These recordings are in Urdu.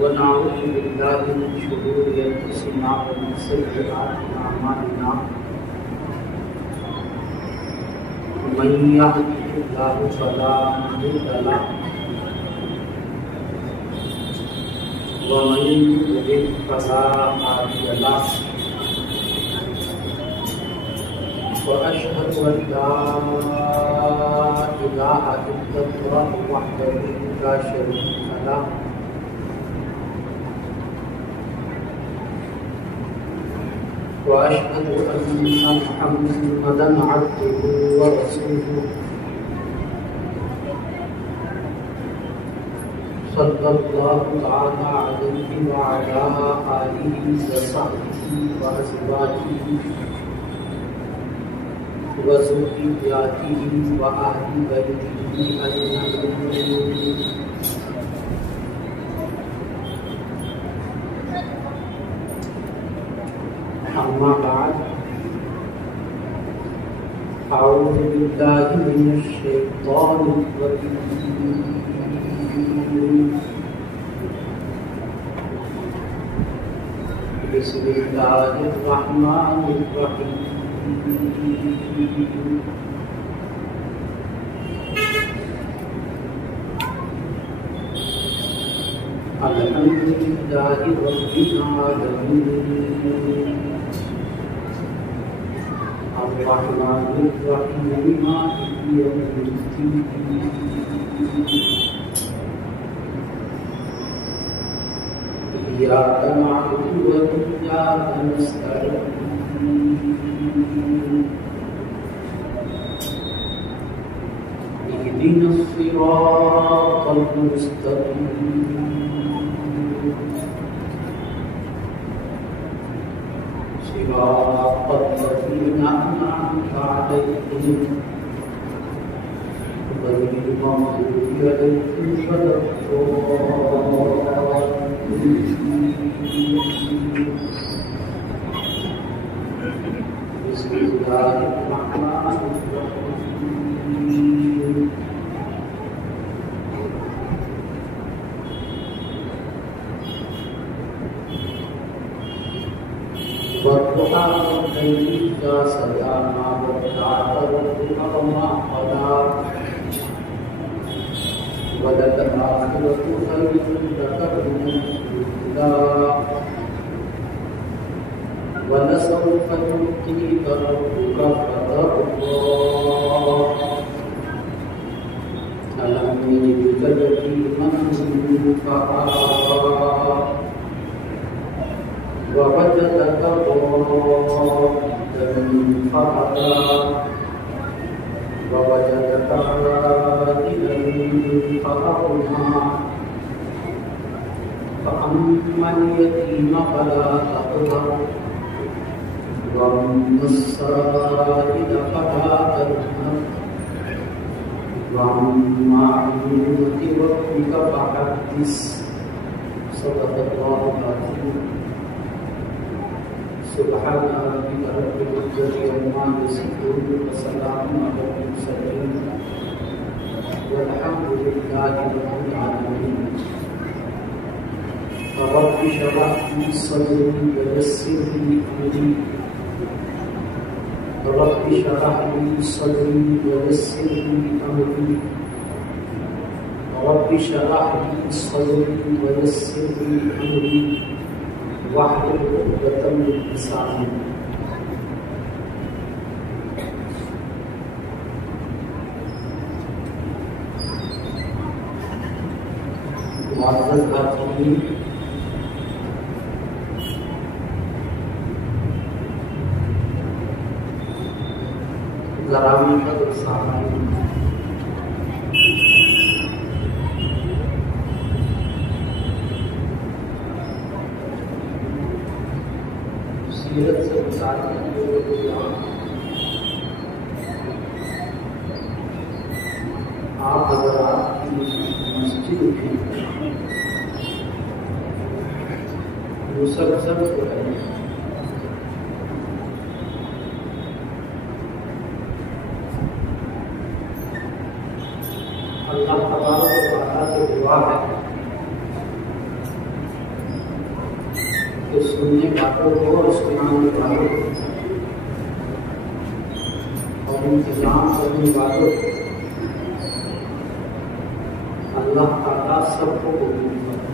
ونعوذ بالله من شرور أنفسنا ومن سيئات أعمالنا من يهده الله فلا مضل له ومن يضلل فلا هادي له وأشهد أن لا إله إلا الله وحده لا شريك له وأشهد أن محمدا عبده ورسوله صلى الله تعالى عليه وعلى آله وصحبه وأزواجه وذرياته وأهل بيته أجمعين. أما بعد أعوذ بالله من الشيطان الرجيم. بسم الله الرحمن الرحيم. الحمد لله رب العالمين الرحمن الرحيم مالك يوم الدين إياك نعبد وإياك نستعين اهدنا الصراط المستقيم صراط الذين أنعمت عليهم غير المغضوب عليهم ولا الضالين. بسم الله الرحمن الرحيم. والضحى والليل إذا سجى ما ودعك ربك وما قلى وللآخرة خير لك من الأولى ولسوف يعطيك ربك فترضى ألم يجدك يتيما فآوى ووجدك ضالا فهدى ووجدك عائلا فأغنى فأما اليتيم فلا تقهر وأما السائل فلا تنهر وأما عن نعمة ربك فحدث. صدق الله العظيم. سبحان ربك رب العزة عما يصفون وسلام على المرسلين والحمد لله رب العالمين. رب اشرح لي صدري ويسر لي أمري رب اشرح لي صدري ويسر لي أمري رب اشرح لي صدري ويسر لي أمري واحلل عقدة من لساني. معزز حاضرین، گرامی قدر سامعین، سیرت سے متعلق جو آپ حضرات کی مسجد کی مسلسل جو ہے اللہ تبارک و تعالیٰ سے دعا ہے کہ سننے والوں کو اور سنانے والوں کو اور انتظام کرنے والوں کو اللہ تعالیٰ سب کو قبول کرے۔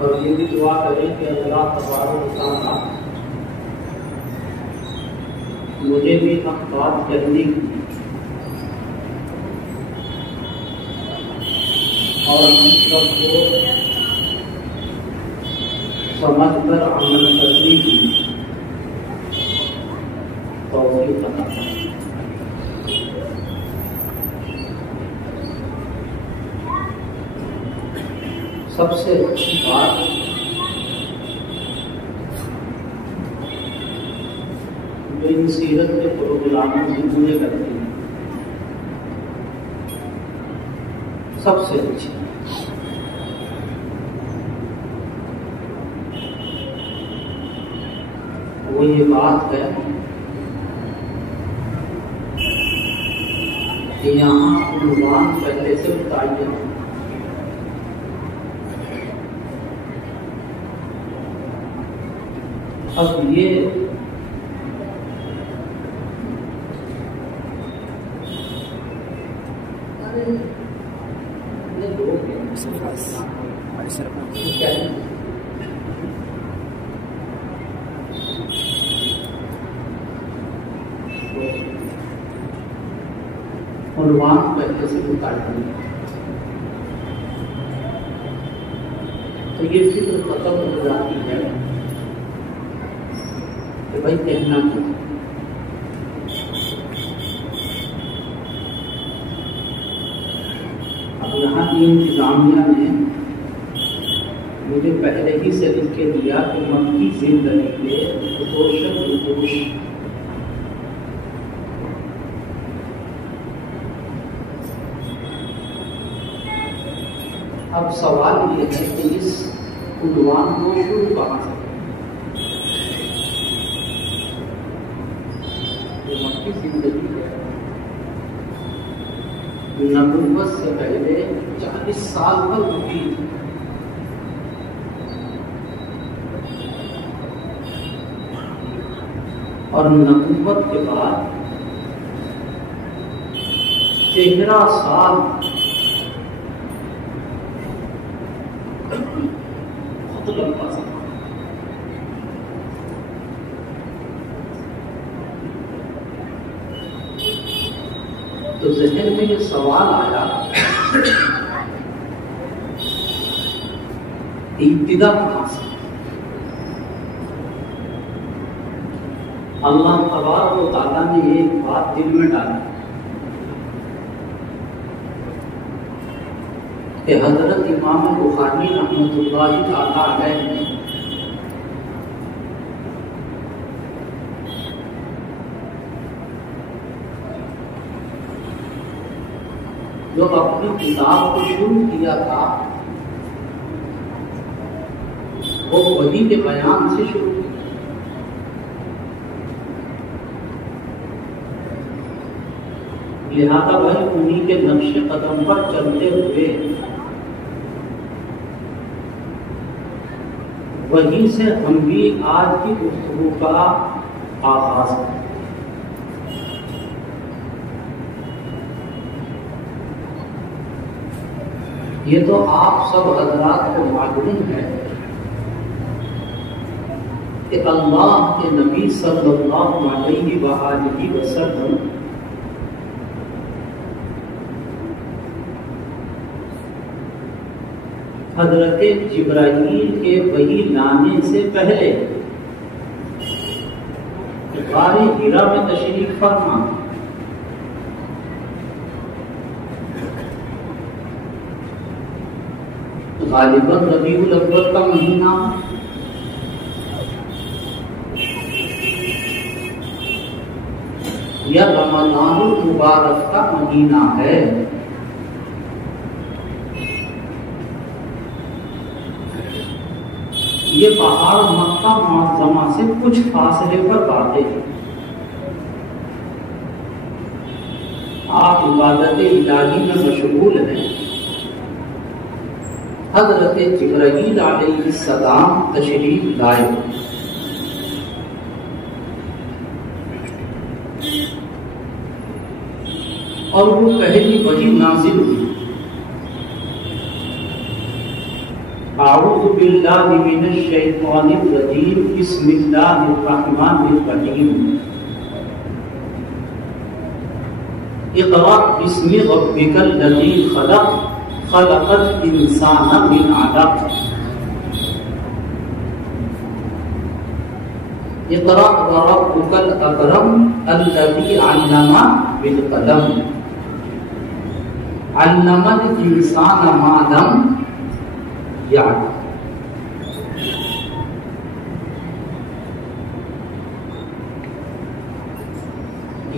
اور یہ بھی دعا کریں کہ اللہ تبارک و تعالیٰ مجھے بھی حق بات کرنے کی اور ہم سب کو سمجھ کر عمل کرنے کی توفیق عطا فرمائے۔ سب سے اچھی بات جو ان سیرت کے پروگراموں سے مجھے کرتی ہے، سب سے اچھی وہ یہ بات ہے کہ یہاں عنوان پہلے سے متعین ہے۔ اب یہ عنوان پہلے سے متعین ہے، تو یہ فکر ختم ہو جاتی ہے کہ بھائی کہنا کیا۔ اب یہاں کی انتظامیہ نے مجھے پہلے ہی سے لکھ کے دیا کہ مکی زندگی کے رپوش اب سوال یہ ہے کہ اس عنوان کو شروع کہاں سے؟ مکی زندگی ہے، نبوت سے پہلے 40 سال پر رکی، اور نبوت کے بعد 13 سال بہت لمبا سا۔ تو ذہن میں یہ سوال آیا ابتدا کہاں سے؟ اللہ تبارک و تعالیٰ نے ایک بات دل میں ڈالی کہ حضرت امام بخاری رحمۃ اللہ تعالیٰ علیہ نے جو اپنی کتاب کو شروع کیا تھا وہ وحی کے بیان سے شروع کیا، لہذا بھائی انہی کے نقش قدم پر چلتے ہوئے وہیں سے ہم بھی آج کی گفتگو کا آغاز کریں۔ یہ تو آپ سب حضرات کو معلوم ہے کہ اللہ کے نبی صلی اللہ علیہ وآلہ وسلم حضرت جبرائیل کے وحی لانے سے پہلے غار حرا میں تشریف فرما، غالباً ربیع الاول کا مہینہ یا رمضان المبارک کا مہینہ ہے۔ یہ پہاڑ مکہ معظمہ سے کچھ فاصلے پر واقع ہے، آپ عبادت الہی میں مشغول ہیں، حضرت جبرائیل علیہ السلام تشریف لائے اور وہ پہلی وحی نازل ہوئی، اعوذ باللہ من الشیطان الرجیم بسم اللہ الرحمن الرحیم اقرأ بسم ربک الذی خلق خلق الانسان من علق اقرأ وربک الاکرم الذی علم بالقلم علم الانسان ما لم یعلم۔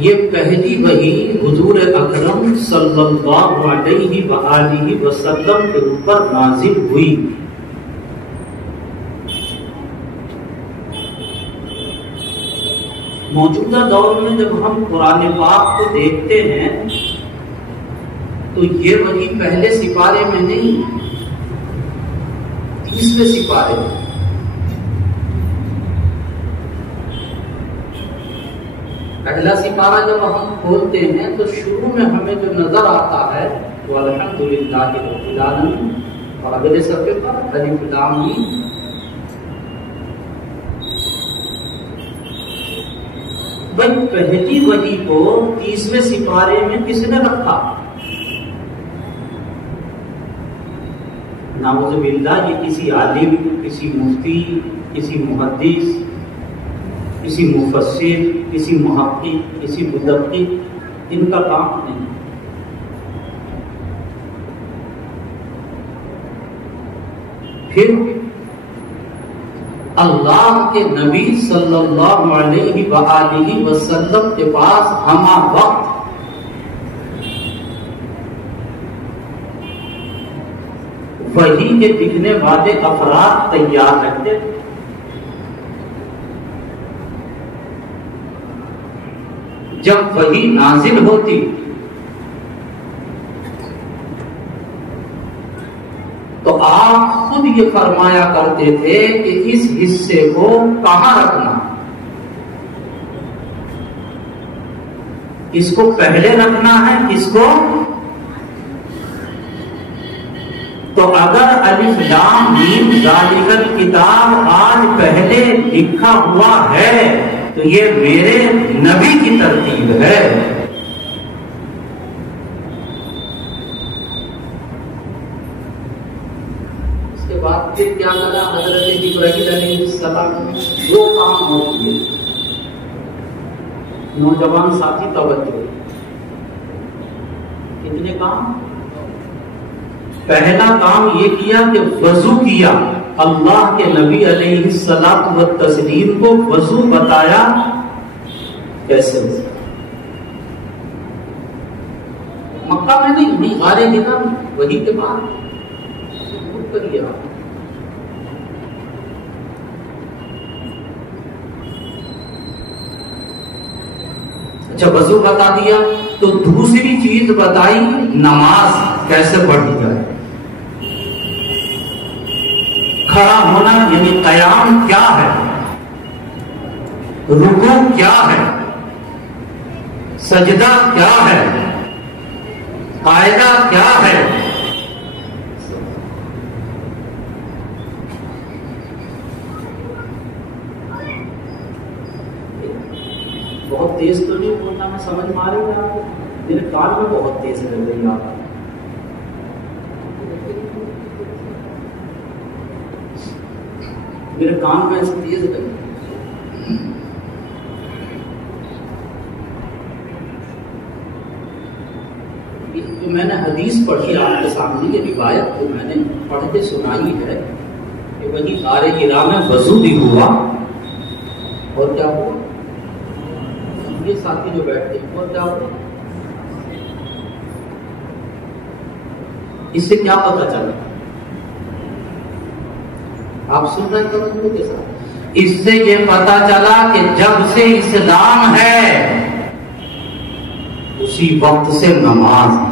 یہ پہلی وحی حضور اکرم صلی اللہ علیہ وآلہ وسلم کے اوپر نازل ہوئی۔ موجودہ دور میں جب ہم قرآن پاک کو دیکھتے ہیں تو یہ وحی پہلے سپارے میں نہیں، 30ویں سپارے میں۔ پہلا سپارہ جب ہم کھولتے ہیں تو شروع میں ہمیں جو نظر آتا ہے وہ الحمدللہ رب العالمین، اور اگلے صفحے پر الف لام میم۔ بھائی پہلی وحی کو 30ویں سپارے میں کس نے رکھا؟ نعوذ باللہ یہ کسی عالم، کسی مفتی، کسی محدث، کسی مفسر، کسی محقق، کسی مدقق، ان کا کام نہیں۔ پھر اللہ کے نبی صلی اللہ علیہ وآلہ وسلم کے پاس ہمہ وقت وحی کے لکھنے والے افراد تیار رکھتے تھے۔ جب وحی نازل ہوتی تو آپ خود یہ فرمایا کرتے تھے کہ اس حصے کو کہاں رکھنا، اس کو پہلے رکھنا ہے، اس کو تو اگر الف لام میم ذالک الکتاب آج پہلے لکھا ہوا ہے تو یہ میرے نبی کی ترتیب ہے۔ اس کے بعد پھر کیا کرا حضرت جبرائیل علیہ السلام نے؟ دو کام ہو کیے۔ نوجوان ساتھی توجہ، کتنے کام؟ پہلا کام یہ کیا کہ وضو کیا، اللہ کے نبی علیہ الصلوۃ والتسلیم کو وضو بتایا کیسے۔ مکہ میں نہیں، غار حرا میں، وحی کے بعد کریے آپ۔ اچھا وضو بتا دیا تو دوسری چیز بتائی نماز کیسے پڑھی جائے، کھڑا ہونا یعنی قیام کیا ہے، رکوع کیا ہے، سجدہ کیا ہے، قاعدہ کیا ہے۔ بہت تیز تو نہیں بولنا، میں سمجھ میں آ رہی ہے آپ کو؟ میرے کان میں بہت تیز لگ رہی ہے آپ، میرے کان میں ایسے تیز لگ رہی ہے۔ جو میں نے حدیث پڑھی آپ کے سامنے، یہ روایت کو میں نے پڑھ کے سنائی ہے کہ وہی غار حرا میں وضو بھی ہوا اور کیا ہوا، یہ ساتھی جو بیٹھتے ہیں اور کیا ہوا، اس سے کیا پتہ چلا؟ آپ سن رہے توجہ کے ساتھ؟ اس سے یہ پتہ چلا کہ جب سے اسلام ہے اس اسی وقت سے نماز ہے۔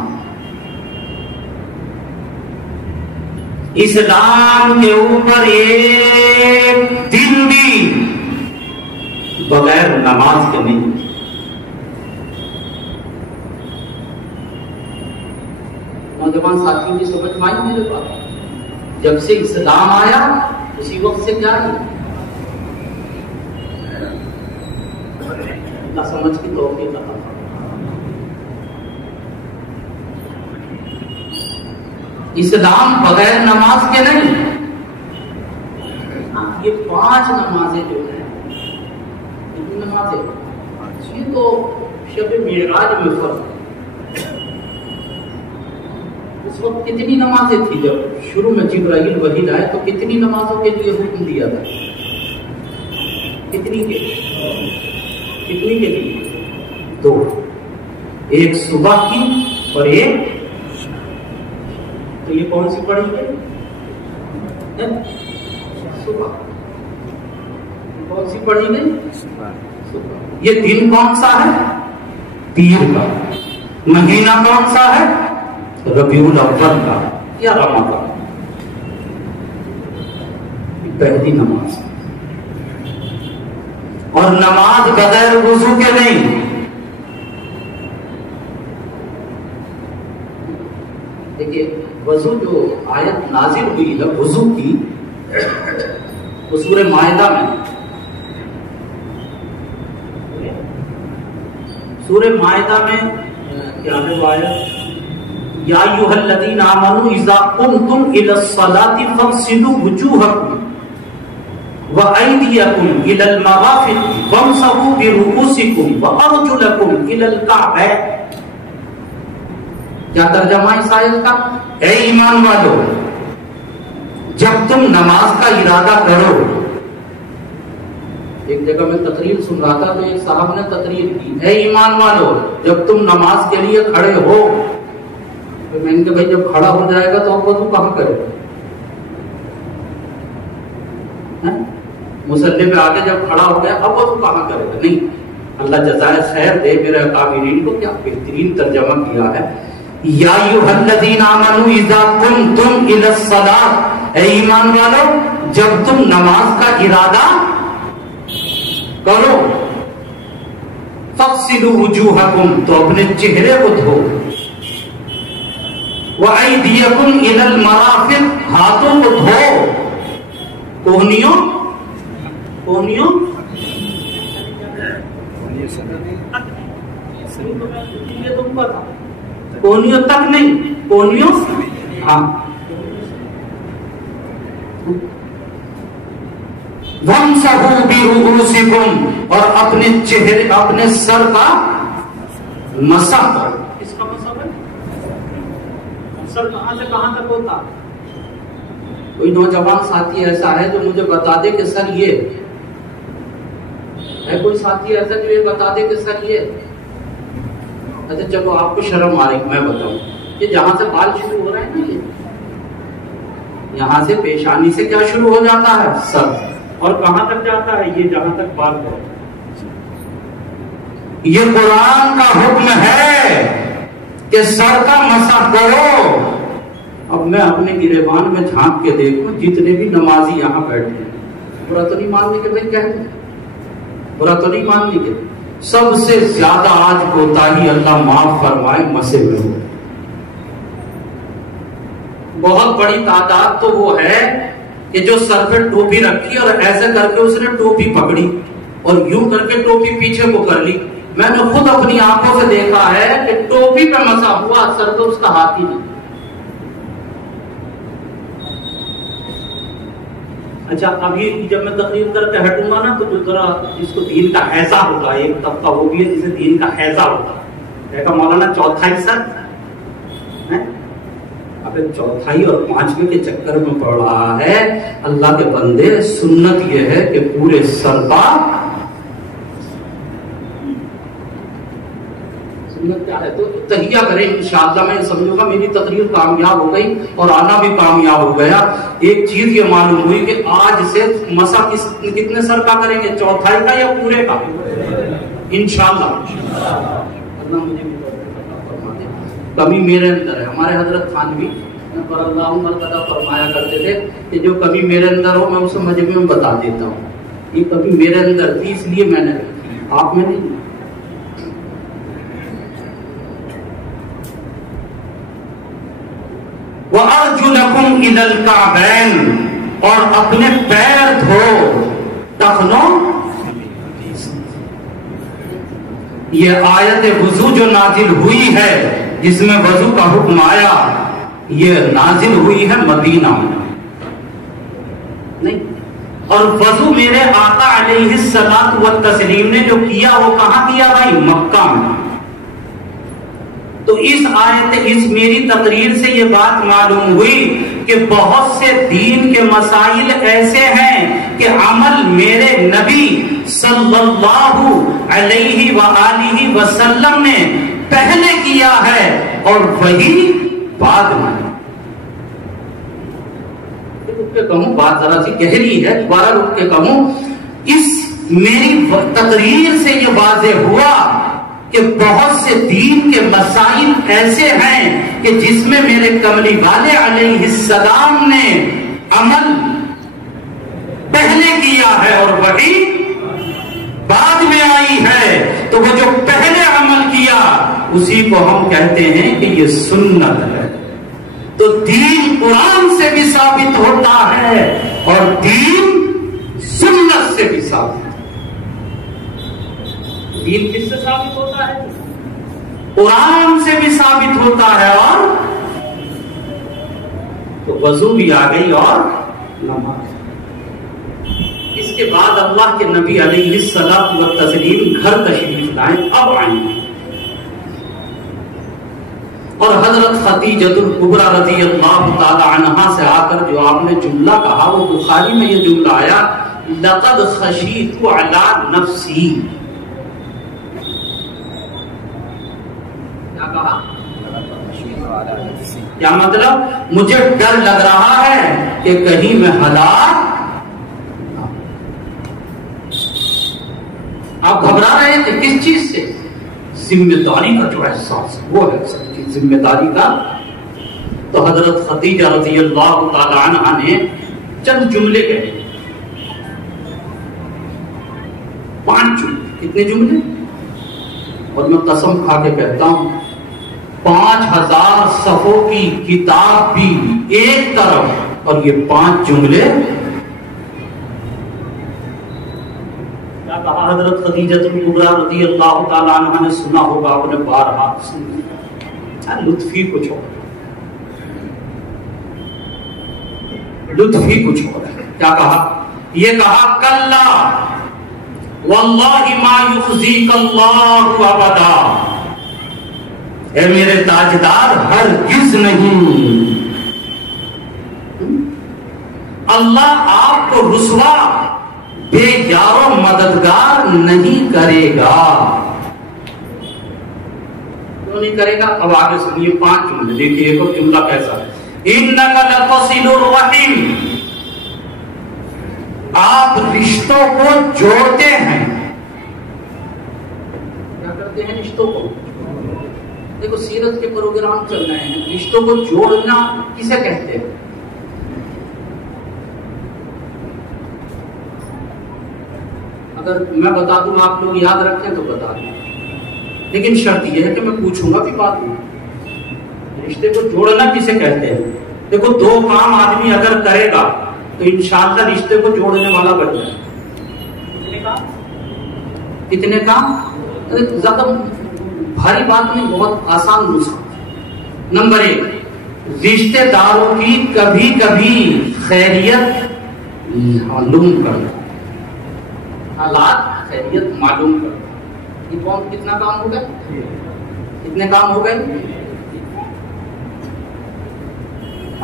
اسلام کے اوپر ایک دن بھی بغیر نماز کے نہیں۔ نوجوان ساتھیوں کی سمجھ میں آئی میرے پاس؟ جب سے اسلام آیا اسی وقت سے کیا ہے؟ نہ سمجھ کی توفیق عطا فرمائے۔ اسلام بغیر نماز کے نہیں۔ یہ 5 نمازیں جو ہیں، کتنی نمازیں؟ یہ تو شب معراج میں فرق ہے۔ اس وقت کتنی نمازیں تھی؟ جب شروع میں جبرائیل وحی لائے تو کتنی نمازوں کے لیے حکم دیا تھا؟ کتنی کے لیے؟ 2، ایک صبح کی اور ایک، تو یہ کون سی پڑھی گئی؟ صبح۔ کون سی پڑھی گئی؟ صبح۔ یہ دن کون سا ہے؟ پیر کا۔ مہینہ کون سا ہے؟ ربیع الاول کا یا رمضان۔ پہلی نماز، اور نماز بغیر وضو کے نہیں۔ دیکھیے وضو جو آیت نازل ہوئی ہے وضو کی، وہ سورہ مائدہ میں، سورہ مائدہ میں کیا ہے وہ آیت؟ یا ایھا الذین آمنوا اذا قمتم الی الصلاۃ فاغسلوا وجوہکم وأيديكم إلى المرافق وامسحوا برؤوسكم وأرجلكم إلى الكعبين۔ کیا ترجمہ اس آیت کا؟ اے ایمان والو، جب تم نماز کا ارادہ کرو۔ ایک جگہ میں تقریر سن رہا تھا تو ایک صاحب نے تقریر کی، اے ایمان والو جب تم نماز کے لیے کھڑے ہو۔ تو میں نے کہا بھائی جب کھڑا ہو جائے گا تو اب وضو کہاں کرے گا؟ مصلی پہ آگے جب کھڑا ہو گیا اب وضو کہاں کرے گا؟ نہیں، اللہ جزائے خیر دے میرے قابلین کو، کیا بہترین ترجمہ کیا ہے۔ یا ایھا الذین آمنوا اذا قمتم الی الصلاۃ، اے ایمان والو جب تم نماز کا ارادہ کرو، فاغسلوا وجوہکم، تو اپنے چہرے کو دھو، وأیدیکم الی المرافق، ہاتھوں کو دھو، کوہنیوں کونیوں تک نہیں، کونیوں، ہاں، وامسحوا برؤوسکم، اور اپنے چہرے، اپنے سر کا مسح کرو۔ کس کا مسح ہے؟ سر کہاں سے کہاں تک ہوتا؟ کوئی نوجوان ساتھی ایسا ہے جو مجھے بتا دے کہ سر یہ ہے، کوئی ساتھی ایسا جو یہ بتا دے کہ سر یہ، اچھا چلو آپ کو شرم آ رہی میں بتاؤں، یہ جہاں سے بال شروع ہو رہے ہیں نا، یہ یہاں سے پیشانی سے کیا شروع ہو جاتا ہے؟ سر، اور کہاں تک جاتا ہے؟ یہ جہاں تک بال ہے۔ یہ قرآن کا حکم ہے کہ سر کا مسح کرو۔ اب میں اپنے گریبان میں جھانک کے دیکھوں جتنے بھی نمازی یہاں بیٹھے ہیں، برا تو نہیں ماننے کے بھائی، کہہ دیں برا تو نہیں ماننے کے، سب سے زیادہ آج کوتاہی اللہ معاف فرمائے مسے میں ہو۔ بہت بڑی تعداد تو وہ ہے کہ جو سر پہ ٹوپی رکھی اور ایسے کر کے اس نے ٹوپی پکڑی اور یوں کر کے ٹوپی پیچھے کو کر لی۔ میں نے خود اپنی آنکھوں سے دیکھا ہے کہ ٹوپی پہ مسا ہوا، سر پہ اس کا ہاتھ ہی نہیں۔ اچھا ابھی جب میں تقریر کر کے ہٹوں گا نا تو جو ذرا جس کو دین کا حیضہ ہوتا ہے، ایک طبقہ وہ بھی ہے جسے دین کا حیضہ ہوتا ہے، کہا مولانا چوتھائی سر، اب چوتھائی اور پانچویں کے چکر میں پڑ رہا ہے۔ اللہ کے بندے سنت یہ ہے کہ پورے سر کا، سنت کیا ہے تو تہیہ کریں انشاءاللہ۔ میں سمجھوں گا میری تقریر کامیاب ہو گئی اور آنا بھی کامیاب ہو گیا۔ ایک چیز یہ معلوم ہوئی کہ آج سے مسا کتنے سر کا کریں گے؟ چوتھائی کا یا پورے کا؟ انشاءاللہ اللہ مجھے بھی کمی میرے اندر ہے. ہمارے حضرت تھانوی پر اللہ مرتضی فرمایا کرتے تھے کہ جو کمی میرے اندر ہو میں اسے مجمع میں بتا دیتا ہوں. یہ کمی میرے اندر تھی اس لیے میں نے رکھی, آپ میں نہیں. وَأَرْجُلَكُمْ إِلَى الْكَعْبَيْنِ, اور اپنے پیر دھو ٹخنوں. یہ آیت وضو جو نازل ہوئی ہے جس میں وضو کا حکم آیا, یہ نازل ہوئی ہے مدینہ میں نہیں. اور وضو میرے آقا علیہ الصلوۃ والتسلیم نے جو کیا وہ کہاں کیا بھائی؟ مکہ میں. تو اس آیت اس میری تقریر سے یہ بات معلوم ہوئی کہ بہت سے دین کے مسائل ایسے ہیں کہ عمل میرے نبی صلی اللہ علیہ وآلہ وسلم نے پہلے کیا ہے اور وہی بعد میں. رک کے کہوں, بات ذرا سی گہری ہے, دوبارہ رک کے کہوں. اس میری تقریر سے یہ واضح ہوا کہ بہت سے دین کے مسائل ایسے ہیں کہ جس میں میرے کملی والے علیہ السلام نے عمل پہلے کیا ہے اور وہی بعد میں آئی ہے. تو وہ جو پہلے عمل کیا اسی کو ہم کہتے ہیں کہ یہ سنت ہے. تو دین قرآن سے بھی ثابت ہوتا ہے اور دین سنت سے بھی ثابت. دین کس سے ثابت ہوتا ہے؟ قرآن سے بھی ثابت ہوتا ہے. اور تو وضو بھی آ گئی اور نماز. اس کے بعد اللہ کے نبی علیہ الصلوۃ والتسلیم گھر تشریف لائیں. اب آئیں اور حضرت خدیجۃ الکبریٰ رضی اللہ تعالی عنہا سے آ کر جو آپ نے جملہ کہا وہ بخاری میں یہ جملہ آیا, لقد خشیت علی نفسی. کیا مطلب؟ مجھے ڈر لگ رہا ہے کہ کہیں میں ہلاک. آپ گھبرا رہے تھے کس چیز سے؟ ذمہ داری کا جو احساس وہ ہے سب کی ذمہ داری کا. تو حضرت خدیجہ رضی اللہ تعالی عنہا نے چند جملے کہے, 5 جملے. کتنے جملے؟ اور میں قسم کھا کے کہتا ہوں 5000 صفوں کی کتاب بھی ایک طرف اور یہ 5 جملے. کیا کہا حضرت خدیجۃ الکبریٰ رضی اللہ تعالی عنہا نے؟ سنا ہوگا آپ نے بارہا سنا. لطف ہی کچھ اور, لطف ہی کچھ اور. کیا کہا؟ یہ کہا کلا واللہ ما یخزیک اللہ ابدا. اے میرے تاجدار ہرگز نہیں, اللہ آپ کو رسوا بے یار و مددگار نہیں کرے گا. کیوں نہیں کرے گا؟ اب آگے سنیے 5 جملے. دیکھیے ایک اور جملہ کیسا ہے, انک لتصل الرحم. آپ رشتوں کو جوڑتے ہیں. کیا کرتے ہیں رشتوں کو؟ دیکھو سیرت کے پروگرام چل رہے ہیں, رشتوں کو جوڑنا کسے کہتے ہیں؟ اگر میں بتا دوں آپ لوگ یاد رکھیں تو بتا دوں, لیکن شرط یہ ہے کہ میں پوچھوں گا بھی بات میں. رشتے کو جوڑنا کسے کہتے ہیں؟ دیکھو 2 کام آدمی اگر کرے گا تو انشاءاللہ رشتے کو جوڑنے والا بن جائے. کتنے کام؟ زیادہ بھاری بات نہیں, بہت آسان نسخہ. نمبر 1, رشتے داروں کی کبھی کبھی خیریت معلوم کرنا. حالات خیریت معلوم کرنا. یہ کون کتنا کام ہو گئے؟ کتنے کام ہو گئے؟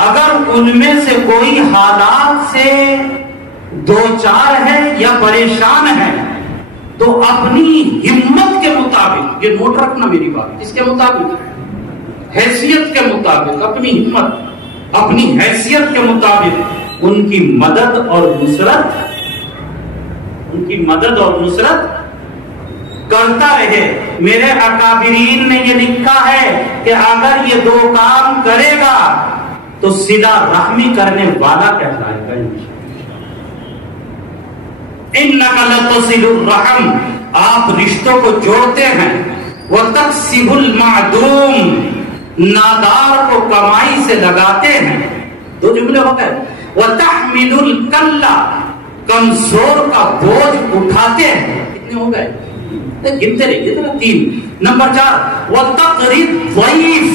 اگر ان میں سے کوئی حالات سے 2-4 ہے یا پریشان ہے تو اپنی ہمت کے مطابق, یہ نوٹ رکھنا میری بات, کس کے مطابق؟ حیثیت کے مطابق, اپنی ہمت, اپنی حیثیت کے مطابق ان کی مدد اور نصرت کرتا رہے. میرے اکابرین نے یہ لکھا ہے کہ اگر یہ دو کام کرے گا تو صلہ رحمی کرنے والا کہلائے گا. انک لتصل الرحم، آپ رشتوں کو جوڑتے ہیں. وتکسب المعدوم، نادار کو کمائی سے لگاتے ہیں. دو جملے ہو گئے. وتحمل الکل، کمزور کا بوجھ اٹھاتے ہیں. کتنے ہو گئے؟ گنتے رہیے ذرا. 3. نمبر 4 وتقری الضیف،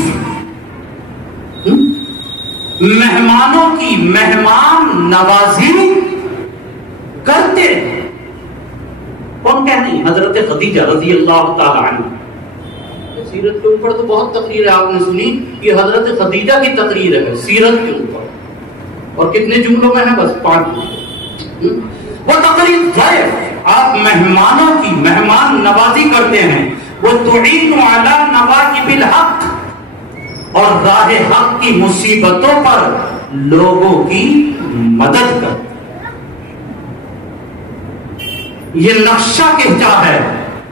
مہمانوں کی مہمان نوازی کرتے. کون کہتے ہیں؟ حضرت خدیجہ رضی اللہ تعالی عنہ. سیرت کے اوپر تو بہت تقریر ہے، آپ نے سنی. یہ حضرت خدیجہ کی تقریر ہے سیرت کے اوپر. اور کتنے جملوں میں ہے؟ بس 5. وہ تقریر ضیف، آپ مہمانوں کی مہمان نوازی کرتے ہیں. وہ تعین علی نواکب الحق، اور راہ حق کی مصیبتوں پر لوگوں کی مدد کرتے. یہ نقشہ کہتا ہے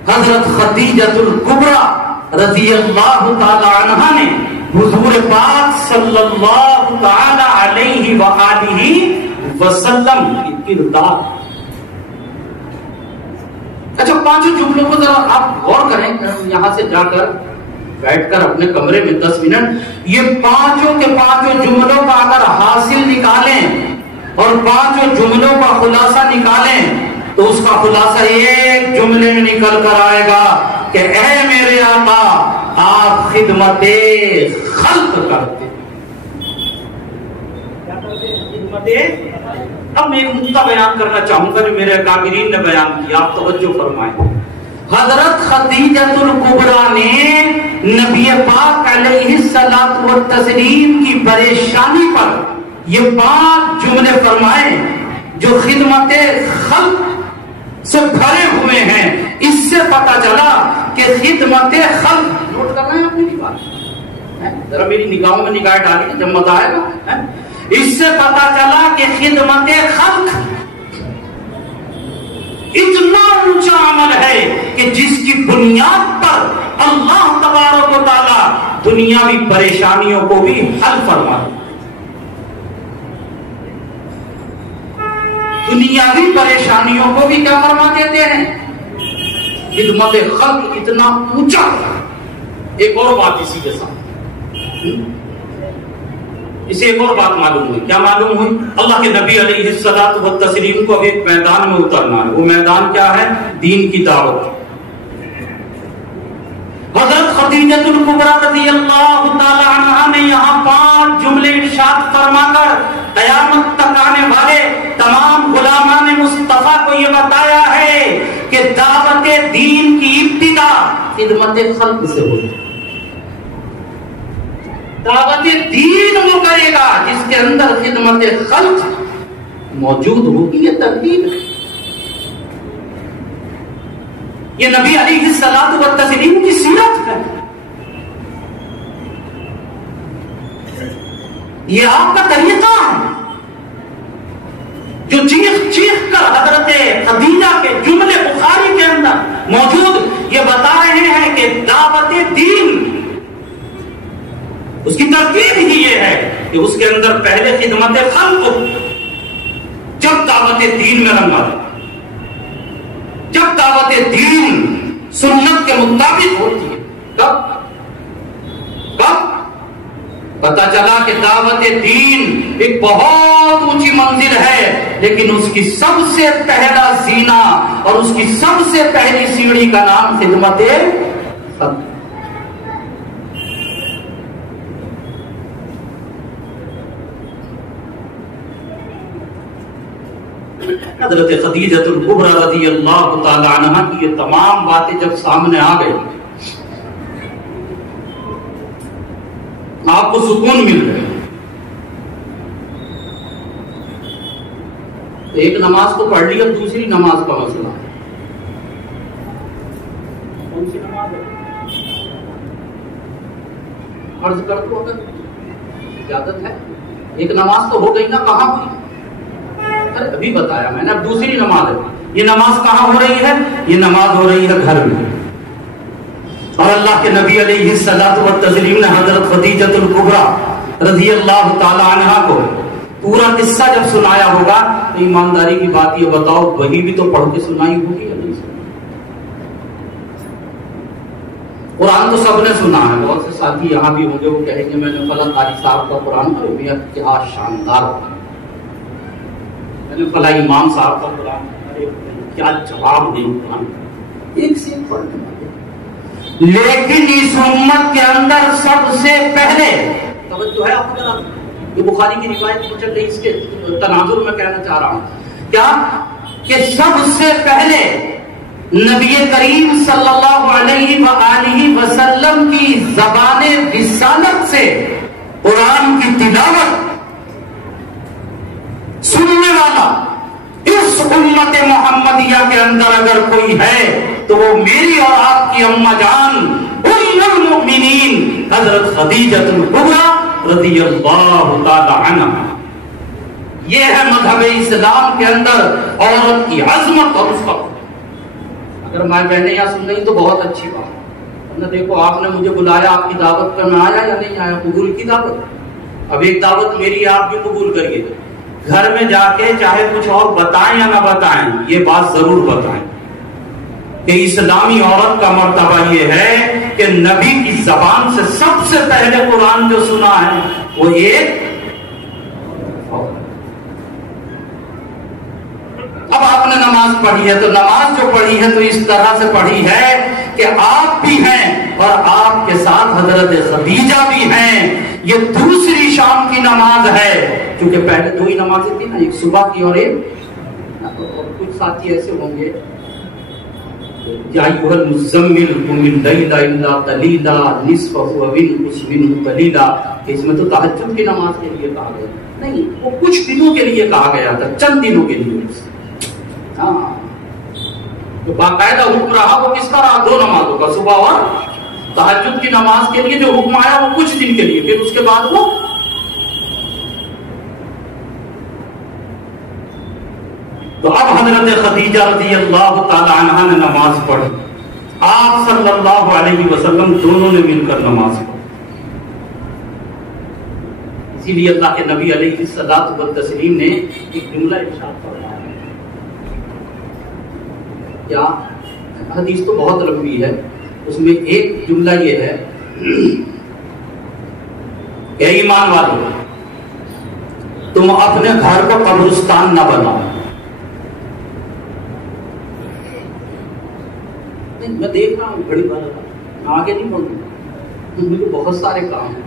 حضرت خدیجہ الکبریٰ رضی اللہ تعالی عنہا نے حضور پاک صلی اللہ تعالی علیہ وآلہ وسلم کی کردار. اچھا 5 جملوں کو ذرا آپ غور کریں. یہاں سے جا کر بیٹھ کر اپنے کمرے میں 10 منٹ یہ 5 کے 5 جملوں کا اگر حاصل نکالیں اور 5 جملوں کا خلاصہ نکالیں تو اس کا خلاصہ ایک جملے میں نکل کر آئے گا کہ اے میرے آقا، آپ خدمت خلق کرتے ہیں. کیا کرتے ہیں؟ خدمت. اب میں ایک نقطہ بیان کرنا چاہوں گا جو میرے اکابرین نے بیان کیا، آپ توجہ فرمائیں. حضرت خدیجہ الکبریٰ نے نبی پاک علیہ الصلوۃ والتسلیم کی پریشانی پر یہ 5 جملے فرمائے جو خدمت خلق سے بھرے ہوئے ہیں. اس سے پتا چلا کہ خدمت خلق، نوٹ کرنا ہے اپنی بات، ذرا میری نگاہوں میں نگاہ ڈالی جب مزہ آئے گا. اس سے پتا چلا کہ خدمت خلق اتنا اونچا عمل ہے کہ جس کی بنیاد پر اللہ تبارک و تعالی دنیاوی پریشانیوں کو بھی حل فرما. دنیاوی پریشانیوں کو بھی کیا فرما دیتے ہیں؟ خدمت خلق اتنا اونچا. ایک اور بات اسی کے ساتھ، اسے ایک اور بات معلوم ہوئی. کیا معلوم ہوئی؟ اللہ کے نبی علیہ الصلوۃ والتسلیم کو اب ایک میدان میں اترنا ہے. وہ میدان کیا ہے؟ دین کی دعوت. حضرت خدیجہ الکبریٰ رضی اللہ تعالی عنہا نے یہاں 5 جملے ارشاد فرما کر قیامت تک آنے والے تمام غلامان مصطفیٰ کو یہ بتایا ہے کہ دعوت دین کی ابتدا خدمت خلق سے ہوگی. دعوت دین وہ کرے گا جس کے اندر خدمت خلق موجود ہوگی. یہ ترتیب ہے. یہ نبی علیہ الصلوۃ والتسلیم کی سیرت ہے. یہ آپ کا طریقہ ہے جو چیخ چیخ کر حضرت خدیجہ کے جملے بخاری کے اندر موجود یہ بتا رہے ہیں کہ دعوت دین اس کی ترتیب ہی یہ ہے کہ اس کے اندر پہلے خدمت خلق. جب دعوت دین میں رنگا، جب دعوت دین سنت کے مطابق ہوتی ہے، کب پتا چلا کہ دعوت دین ایک بہت اونچی منزل ہے، لیکن اس کی سب سے پہلا زینہ اور اس کی سب سے پہلی سیڑھی کا نام خدمت خلق. حضرت خدیجہ الکبریٰ رضی اللہ تعالی عنہا کی یہ تمام باتیں جب سامنے آ گئی، آپ کو سکون مل گیا. ایک نماز تو پڑھ لی، اب دوسری نماز کا مسئلہ ہے. کون سی نماز ہے؟ عرض کر دو اگر اجازت ہے. ایک نماز تو ہو گئی نا، کہاں ہوئی؟ ابھی بتایا میں نے. اب دوسری نماز ہے. یہ نماز کہاں ہو رہی ہے؟ یہ نماز ہو رہی ہے گھر میں. اور اللہ کے نبی علیہ الصلوۃ والتسلیم نے حضرت خدیجہ الکبریٰ رضی اللہ تعالی عنہا کو پورا قصہ جب سنایا ہوگا تو ایمانداری کی بات یہ بتاؤ وہی بھی تو پڑھ کے سنائی ہوگی یا نہیں سنائی؟ قرآن تو سب نے سنا ہے، بہت سے ساتھی یہاں بھی ہوں گے وہ کہیں گے میں نے فلاں قاری صاحب کا قرآن پڑھا، میاں کیا شاندار ہوگا، میں نے فلاں امام صاحب کا قرآن کیا جواب دیں قرآن ایک سے ایک پڑھنے والے۔ لیکن اس امت کے اندر سب سے پہلے توجہ ہے آپ کو، یہ بخاری کی روایت مجھے نہیں، اس کے تناظر میں کہنا چاہ رہا ہوں کیا کہ سب سے پہلے نبی کریم صلی اللہ علیہ وآلہ وسلم کی زبان رسالت سے قرآن کی تلاوت سننے والا اس امت محمدیہ کے اندر اگر کوئی ہے تو وہ میری اور آپ کی اماں جان ام المؤمنین حضرت خدیجہ الکبریٰ رضی اللہ تعالی عنہ۔ یہ ہے مذہب اسلام کے اندر عورت کی عظمت اور اس کا، اگر ماں بہنیں یہاں سن رہی تو بہت اچھی بات ہے۔ دیکھو آپ نے مجھے بلایا، آپ کی دعوت پر میں آیا یا نہیں آیا، قبول کی دعوت۔ اب ایک دعوت میری آپ بھی قبول کریے، گھر میں جا کے چاہے کچھ اور بتائیں یا نہ بتائیں یہ بات ضرور بتائیں کہ اسلامی عورت کا مرتبہ یہ ہے کہ نبی کی زبان سے سب سے پہلے قرآن جو سنا ہے وہ ایک، اب آپ نے نماز پڑھی ہے تو نماز جو پڑھی ہے تو اس طرح سے پڑھی ہے کہ آپ بھی ہیں اور آپ کے ساتھ حضرت خدیجہ بھی ہیں۔ یہ دوسری شام کی نماز ہے، کیونکہ پہلے دو ہی نمازیں تھی نا، ایک صبح کی اور ایک، اور کچھ ساتھی ایسے ہوں گے یا ایھا المزمل قم اللیل الا قلیلا نصفہ او انقص منہ قلیلا، اس میں تو تہجد کی نماز کے لیے کہا گیا نہیں، وہ کچھ دنوں کے لیے کہا گیا تھا، چند دنوں کے لیے۔ ہاں تو باقاعدہ حکم رہا وہ کس کا رہا، دو نمازوں کا، صبح اور تہجد کی نماز کے لیے جو حکم آیا وہ کچھ دن کے لیے، پھر اس کے بعد وہ تو اب حضرت خدیجہ رضی اللہ تعالی عنہا نے نماز پڑھی، آپ صلی اللہ علیہ وسلم دونوں نے مل کر نماز پڑھی۔ اسی لیے اللہ کے نبی علیہ الصلوۃ والتسلیم نے ایک جملہ ارشاد فرمایا، کیا حدیث تو بہت لمبی ہے، اس میں ایک جملہ یہ ہے کہ ایمان والو تم اپنے گھر کو قبرستان نہ بناؤ۔ میں دیکھ رہا ہوں بڑی بات، آگے نہیں بڑھوں، مجھے بہت سارے کام ہیں،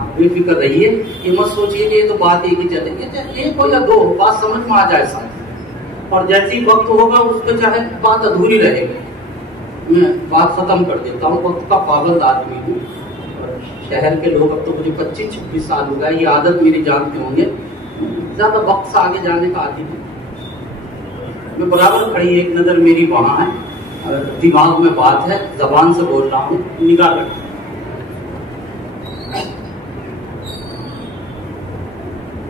آپ بے فکر رہیے، یہ مت سوچیے کہ یہ تو بات ایک ہی چلے گی، ایک ہو یا دو بات سمجھ میں آ جائے ساتھ، اور جیسی وقت ہوگا اس پہ چاہے بات ادھوری رہے گی، میں بات ختم کر دیتا ہوں۔ وقت کا پابند آدمی ہوں، شہر کے لوگ اب تو مجھے 25-26 سال ہو گئے، یہ عادت میری جانتے ہوں گے، زیادہ وقت سے آگے جانے کا عادی ہے، میں برابر کھڑی، ایک نظر میری وہاں ہے، دماغ میں بات ہے، زبان سے بول رہا ہوں، نگاہ رکھیں۔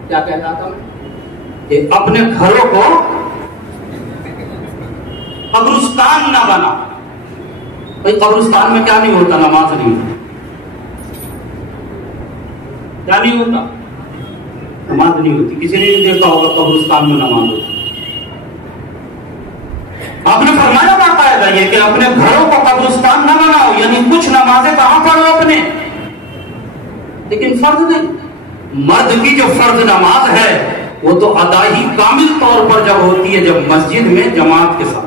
کیا کہہ رہا تھا میں کہ اپنے گھروں کو قبرستان نہ بنا۔ بھائی قبرستان میں کیا نہیں ہوتا، نماز نہیں ہوتی، کیا نہیں ہوتا، نماز نہیں ہوتی، کسی نے نہیں دیکھا ہوگا قبرستان میں نماز ہوتی۔ آپ نے فرمایا باقاعدہ یہ کہ اپنے گھروں کو قبرستان نہ بناؤ، یعنی کچھ نمازیں کہاں پڑھو اپنے، لیکن فرض نہیں۔ مرد کی جو فرض نماز ہے وہ تو ادائی کامل طور پر جب ہوتی ہے جب مسجد میں جماعت کے ساتھ۔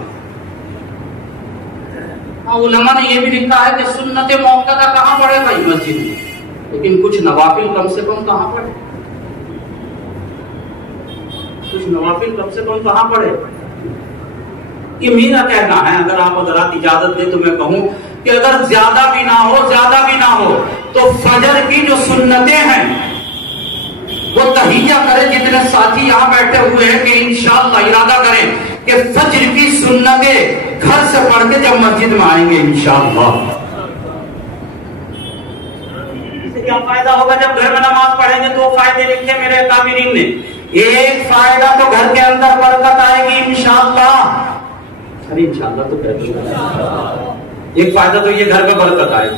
علماء نے یہ بھی لکھا ہے کہ سنت موقعہ کہاں پڑھے بھائی، مسجد میں، لیکن کچھ نوافل کم سے کم کہاں پڑھے، کچھ نوافل کم سے کم کہاں پڑھے۔ یہ میرا کہنا ہے، اگر آپ حضرات اجازت دیں تو میں کہوں کہ اگر زیادہ بھی نہ ہو تو فجر کی جو سنتیں ہیں وہ تحیہ کرے، جتنے ساتھی یہاں بیٹھے ہوئے ہیں کہ انشاءاللہ ارادہ کریں کہ فجر کی سنتیں گھر سے پڑھ کے جب مسجد میں آئیں گے انشاءاللہ، اس سے کیا فائدہ ہوگا، جب گھر میں نماز پڑھیں گے دو فائدے لکھے میرے اکابرین نے۔ ایک فائدہ تو گھر کے اندر برکت آئے گی انشاءاللہ، ارے انشاءاللہ تو کہتے ہیں، ایک فائدہ تو یہ گھر میں برکت آئے.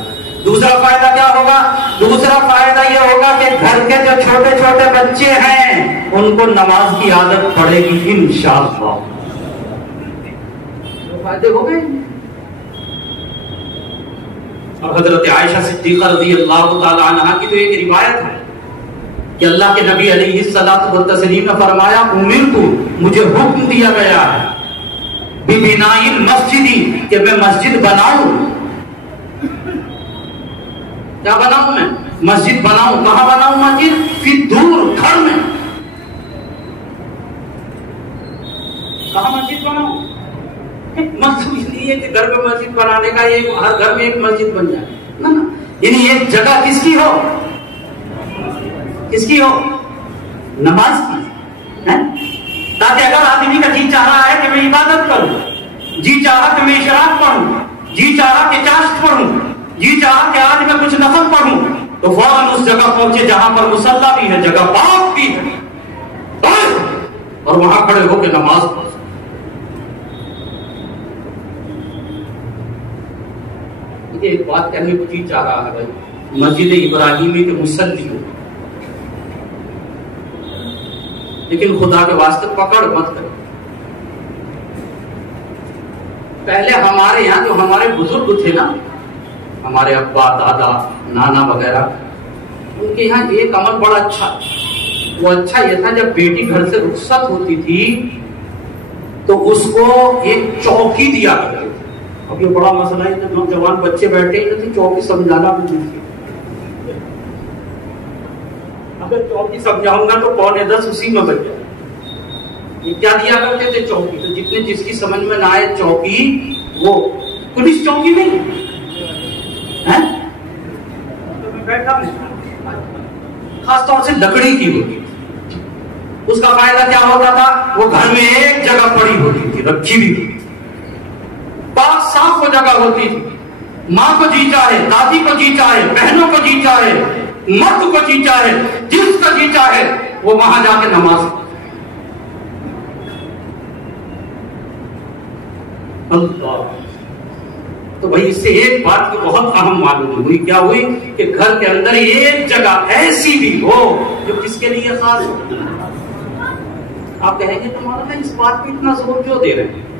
دوسرا فائدہ کیا ہوگا؟ دوسرا فائدہ یہ ہوگا کہ گھر کے جو چھوٹے چھوٹے بچے ہیں ان کو نماز کی عادت پڑے گی انشاءاللہ. فائدے ہو گئے. اور حضرت عائشہ صدیقہ رضی اللہ تعالی عنہا کی تو ایک روایت ہے کہ اللہ کے نبی علیہ الصلوۃ والتسلیم نے فرمایا امرت، مجھے حکم دیا گیا ہے ببناء المسجد، کہ میں مسجد بناؤں. کیا بناؤں؟ میں مسجد بناؤں. کہاں بناؤں مسجد؟ فی دور، گھر میں. کہاں مسجد بناؤں؟ مقصود اس لیے کہ گھر میں مسجد بنانے کا یہ ہر گھر میں ایک مسجد بن جائے نا. یعنی ایک جگہ کس کی ہو؟ کس کی ہو؟ نماز کی. تاکہ اگر آدمی کا جی چاہ رہا ہے کہ میں عبادت کروں، جی چاہا کہ میں اشراق پڑھوں، جی چاہا کہ چاشت پڑھوں، جی چاہا کہ آج میں کچھ نفل پڑھوں، تو فوراً اس جگہ پہنچے جہاں پر مصلی بھی ہے، جگہ پاک بھی ہے، اور وہاں کھڑے ہو کے نماز پڑھ. ایک بات کہنے کو جی چاہ رہا ہے بھائی، مسجد ابراہیمی کے مصلی ہو، لیکن خدا کے واسطے پکڑ مت کرو. پہلے ہمارے یہاں جو ہمارے بزرگ تھے نا، ہمارے ابا دادا نانا وغیرہ، ان کے یہاں ایک عمل بڑا اچھا. وہ اچھا یہ تھا جب بیٹی گھر سے رخصت ہوتی تھی تو اس کو ایک چوکی دیا کرتے تھے. اب یہ بڑا مسئلہ ہے، نوجوان بچے بیٹھے ہی نہیں، چوکی سمجھانا بھی نہیں. اگر چوکی سمجھاؤں گا تو 9:45 اسی میں بچ جائے. یہ کیا دیا کرتے تھے؟ چوکی. تو جتنے جس کی سمجھ میں نہ آئے چوکی، وہ پولیس چوکی نہیں ہے، بیٹھا خاص طور سے لکڑی کی ہوتی. اس کا فائدہ کیا ہوتا تھا؟ وہ گھر میں ایک جگہ پڑی ہوتی تھی، رکھی بھی تھی، پاک صاف وہ جگہ ہوتی تھی. ماں کو جی چاہے، دادی کو جی چاہے، بہنوں کو جی چاہے، مرد کو جی چاہے، جس کا جی چاہے وہ وہاں جا کے نماز. اللہ. تو بھائی اس سے ایک بات کی بہت اہم معلوم ہوئی. کیا ہوئی؟ کہ گھر کے اندر ایک جگہ ایسی بھی ہو جو کس کے لیے خاص ہو. آپ کہیں گے تمہارا اس بات پہ اتنا زور کیوں دے رہے ہیں؟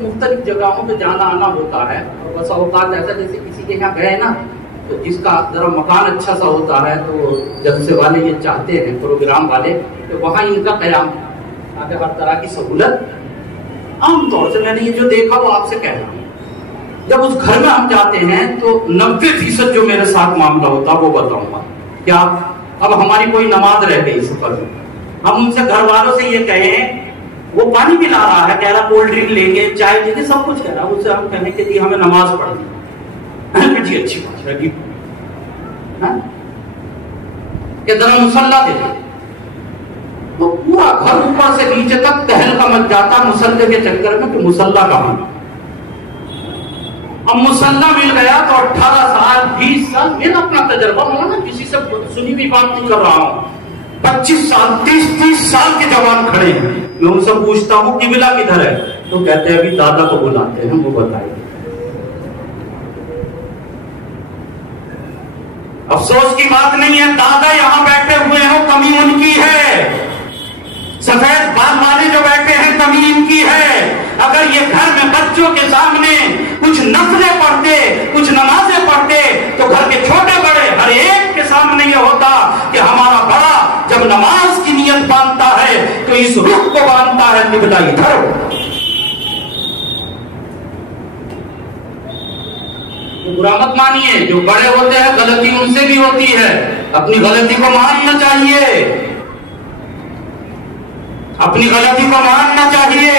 مختلف جگہوں پہ جانا آنا ہوتا ہے، اور بس اوقات ایسا جیسے کسی کے یہاں گئے نا، تو جس کا ذرا مکان اچھا سا ہوتا ہے تو جلسے والے یہ چاہتے ہیں، پروگرام والے، کہ وہاں ان کا قیام تاکہ ہر طرح کی سہولت. عام طور سے میں نے یہ جو دیکھا وہ آپ سے کہہ رہا ہوں. جب اس گھر میں ہم جاتے ہیں تو 90% جو میرے ساتھ معاملہ ہوتا ہے وہ بتاؤں گا. کیا اب ہماری کوئی نماز رہ گئی سفر میں، ہم ان سے گھر والوں سے یہ کہیں، وہ پانی پلا رہا ہے، کہہ رہا کولڈ ڈرنک لیں گے، چائے لیں گے، سب کچھ کہہ رہا، اس سے ہم کہیں کہ جی ہمیں نماز پڑھنی. جی اچھی بات ہے کہ ذرا مصلی دے دیں. تو پورا گھر اوپر سے نیچے تک تہل کا مچ جاتا مصلی کے چکر میں کہ مصلی کہاں. اب مصلی مل گیا تو 18 سال 20 سال، میرا اپنا تجربہ مولانا کسی سے سنی بھی بات نہیں کر رہا ہوں، 25 سال 30 سال کے جوان کھڑے ہیں. میں ان سے پوچھتا ہوں قبلہ کدھر ہے؟ تو کہتے ہیں ابھی دادا کو بلاتے ہیں، وہ بتائیں. افسوس کی بات نہیں ہے، دادا یہاں بیٹھے ہوئے ہیں، کمی ان کی ہے. سفید بال والے جو بیٹھے ہیں کمی ان کی ہے. اگر یہ گھر میں بچوں کے سامنے کچھ نفلیں پڑھتے، کچھ نمازیں پڑھتے، تو گھر کے چھوٹے بڑے ہر ایک کے سامنے یہ ہوتا کہ ہمارا بڑا جب نماز کی نیت باندھتا ہے تو اس رخ کو باندھتا ہے قبلہ ادھر ہو. برا مت مانیے، جو بڑے ہوتے ہیں غلطی ان سے بھی ہوتی ہے، اپنی غلطی کو ماننا چاہیے، اپنی غلطی کو ماننا چاہیے.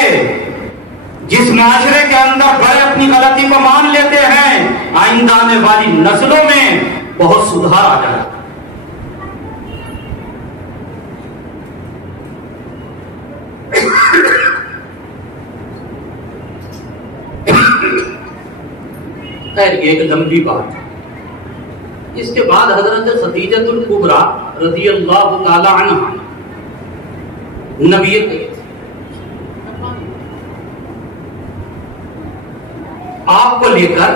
جس معاشرے کے اندر بڑے اپنی غلطی کو مان لیتے ہیں، آئندہ آنے والی نسلوں میں بہت سدھار آ جائے. خیر ایک لمبی بات. اس کے بعد حضرت خدیجہ الکبریٰ رضی اللہ تعالی عنہ نبی آپ کو لے کر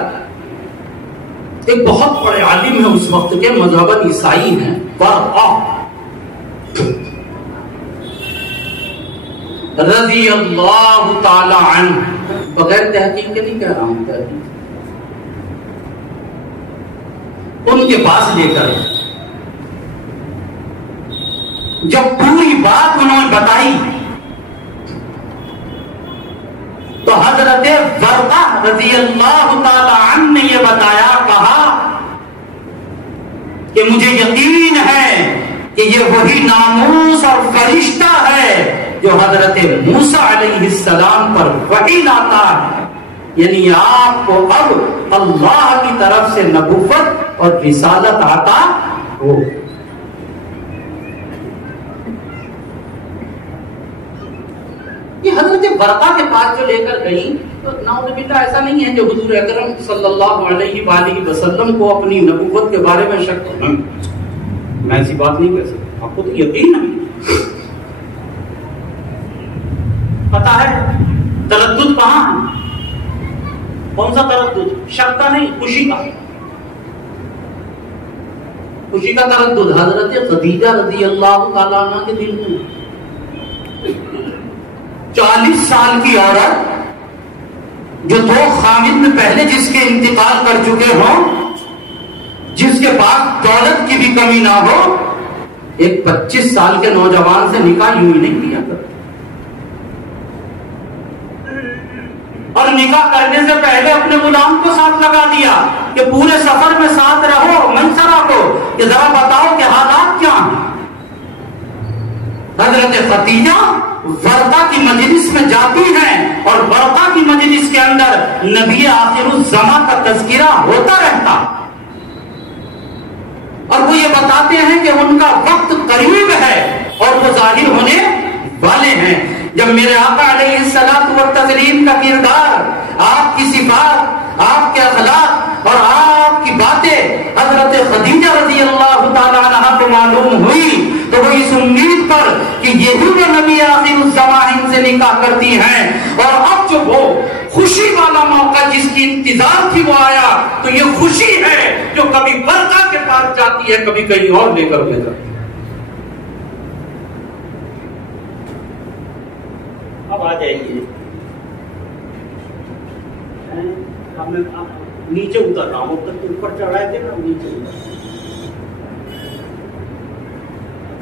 ایک بہت بڑے عالم ہے اس وقت کے، مذہباً عیسائی ہیں، ورقہ رضی اللہ تعالی عنہ، بغیر تحقیق کے نہیں کہہ رہا ہوں، تحقیق ان کے پاس لے کر جب پوری بات انہوں نے بتائی تو حضرت ورقہ رضی اللہ تعالی عنہ نے یہ بتایا، کہا کہ مجھے یقین ہے کہ یہ وہی ناموس اور فرشتہ ہے جو حضرت موسیٰ علیہ السلام پر وحی لاتا ہے، یعنی آپ کو اب اللہ کی طرف سے نبوت اور رسالت آتا ہو۔ یہ حضرت ورقہ کے پاس جو لے کر گئی تو نعوذ باللہ ایسا نہیں ہے جو حضور اکرم صلی اللہ علیہ وآلہ وسلم کو اپنی نبوت کے بارے میں شک کرنا، میں ایسی بات نہیں کر سکتا، آپ کو تو یقین نہیں، پتا ہے تردد کہاں ہے، کون سا تردد، شک کا نہیں، خوشی کا، خوشی کا تردد حضرت خدیجہ رضی اللہ تعالیٰ عنہ کے دل میں۔ 40 سال کی عورت جو 2 خامد میں پہلے جس کے انتقال کر چکے ہوں، جس کے پاس دولت کی بھی کمی نہ ہو، ایک 25 سال کے نوجوان سے نکاح یوں ہی نہیں کیا کرتا، اور نکاح کرنے سے پہلے اپنے غلام کو ساتھ لگا دیا کہ پورے سفر میں ساتھ رہو، منصرہ کو کہ ذرا بتاؤ کہ حالات کیا ہیں۔ حضرت خدیجہ ورقہ کی مجلس میں جاتی ہیں اور ورقہ کی مجلس کے اندر نبی آخر الزمان کا تذکرہ ہوتا رہتا، اور وہ یہ بتاتے ہیں کہ ان کا وقت قریب ہے اور وہ ظاہر ہونے والے ہیں۔ جب میرے آقا علیہ الصلوۃ والتسلیم کا کردار، آپ کی صفات، آپ کے اخلاق اور آپ کی باتیں حضرت خدیجہ رضی اللہ تعالی عنہا کو معلوم ہوئی تو وہ اس امید پر کہ یہی وہ نبی آخر الزمان سے نکاح کرتی ہیں، اور اب جو وہ خوشی والا موقع جس کی انتظار تھی وہ آیا، تو یہ خوشی ہے جو کبھی ورقہ کے پاس جاتی ہے، کبھی کہیں اور لے کر جاتی ہے۔ اب آ جائیے، میں نیچے اتر رہا ہوں، تک اوپر چڑھائے تھے نا، نیچے اتر،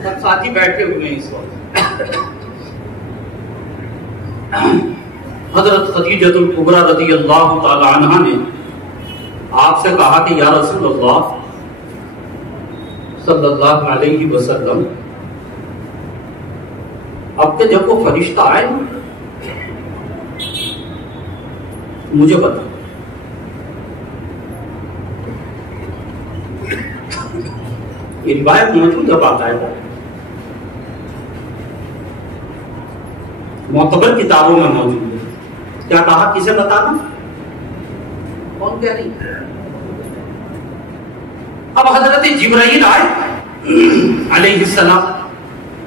سب ساتھی بیٹھے ہوئے ہیں اس وقت۔ حضرت خدیجہ الکبریٰ رضی اللہ تعالی عنہا نے آپ سے کہا کہ یا رسول اللہ صلی اللہ علیہ وسلم، اب کہ جب وہ فرشتہ آئے مجھے بتا، یہ روایت موجود ہے، باقاعدہ معتبر کتابوں میں موجود ہے۔ کیا کہا، کسے بتانا، کون کہہ رہی؟ اب حضرت جبرائیل آئے علیہ السلام،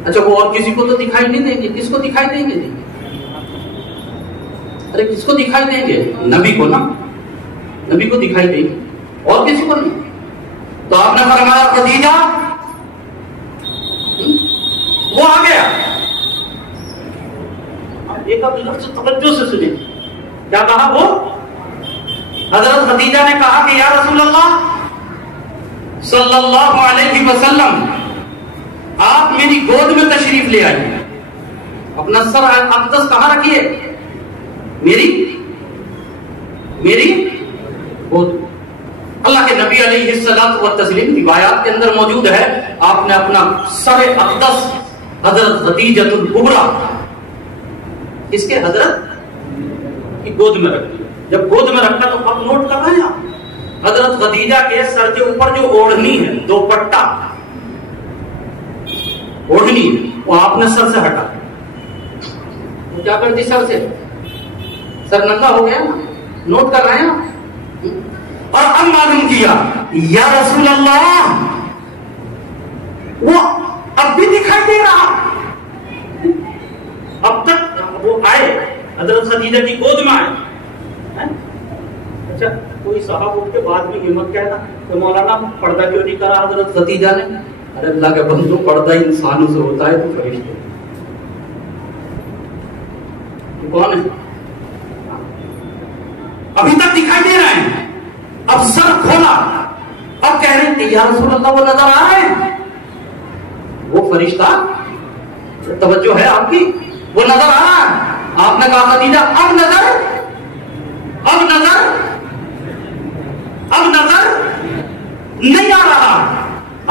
اچھا وہ اور کسی کو تو دکھائی نہیں دیں گے، کس کو دکھائی دیں گے؟ ارے کس کو دکھائی دیں گے؟ نبی کو نا، نبی کو دکھائی دیں گے، اور کسی کو نہیں۔ تو آپ نے فرمایا خدیجہ، وہ آ گیا۔ ایک اب لفظ توجہ سے سنیں، کیا کہا وہ؟ حضرت خدیجہ نے کہا کہ یا رسول اللہ صلی اللہ علیہ وسلم، آپ میری گود میں تشریف لے آئیے، اپنا سر اقدس کہاں رکھیے؟ میری گود۔ اللہ کے نبی علیہ الصلوۃ والتسلیم روایات کے اندر موجود ہے، آپ نے اپنا سر اقدس حضرت خدیجہ الکبریٰ اس کے حضرت کی گود میں رکھ دیا۔ جب گود میں رکھا تو اب نوٹ کر رہے ہیں آپ، حضرت خدیجہ کے سر کے اوپر جو اوڑھنی ہے، دوپٹہ اوڑھنی، وہ آپ نے سر سے ہٹا، وہ کیا کرتی سر سے؟ سر ننگا ہو گیا نا، نوٹ کر رہے ہیں۔ اور اب معلوم کیا یا رسول اللہ، وہ اب بھی دکھائی دے رہا، اب تک وہ آئے حضرت خدیجہ کی گود میں آئے، اچھا کوئی صاحب ان کے بعد میں ہمت کہنا کہ مولانا پردہ کیوں نہیں کرا حضرت ختیجہ نے؟ ارے اللہ کے بندو پردہ انسانوں سے ہوتا ہے تو فرشتے کون ہے؟ ابھی تک دکھائی دے رہے ہیں، اب سر کھولا، اب کہہ رہے ہیں کہ یا رسول اللہ وہ نظر آ رہے ہیں، وہ فرشتہ توجہ ہے آپ کی، وہ نظر آ رہا ہے۔ آپ نے کہا خدیجہ اب نظر نہیں آ رہا۔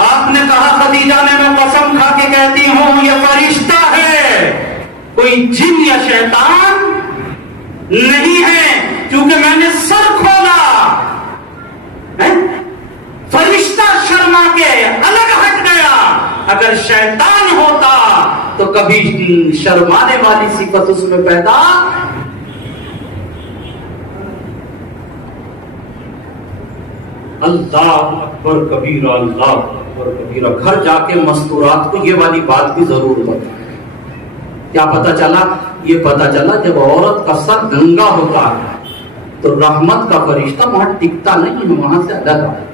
آپ نے کہا خدیجہ نے میں قسم کھا کے کہتی ہوں یہ فرشتہ ہے، کوئی جن یا شیطان نہیں ہے، کیونکہ میں نے سر کھولا۔ فرشتہ شرما کے الگ ہٹ گیا، اگر شیطان ہوتا تو کبھی شرمانے والی صفت اس میں پیدا۔ اللہ اکبر کبیرہ، اللہ اکبر کبیرہ۔ گھر جا کے مستورات کو یہ والی بات کی ضرور بتا۔ کیا پتا چلا؟ یہ پتا چلا جب عورت کا سر ننگا ہوتا ہے تو رحمت کا فرشتہ وہاں ٹکتا نہیں ہے، وہاں سے الگ آتا ہے۔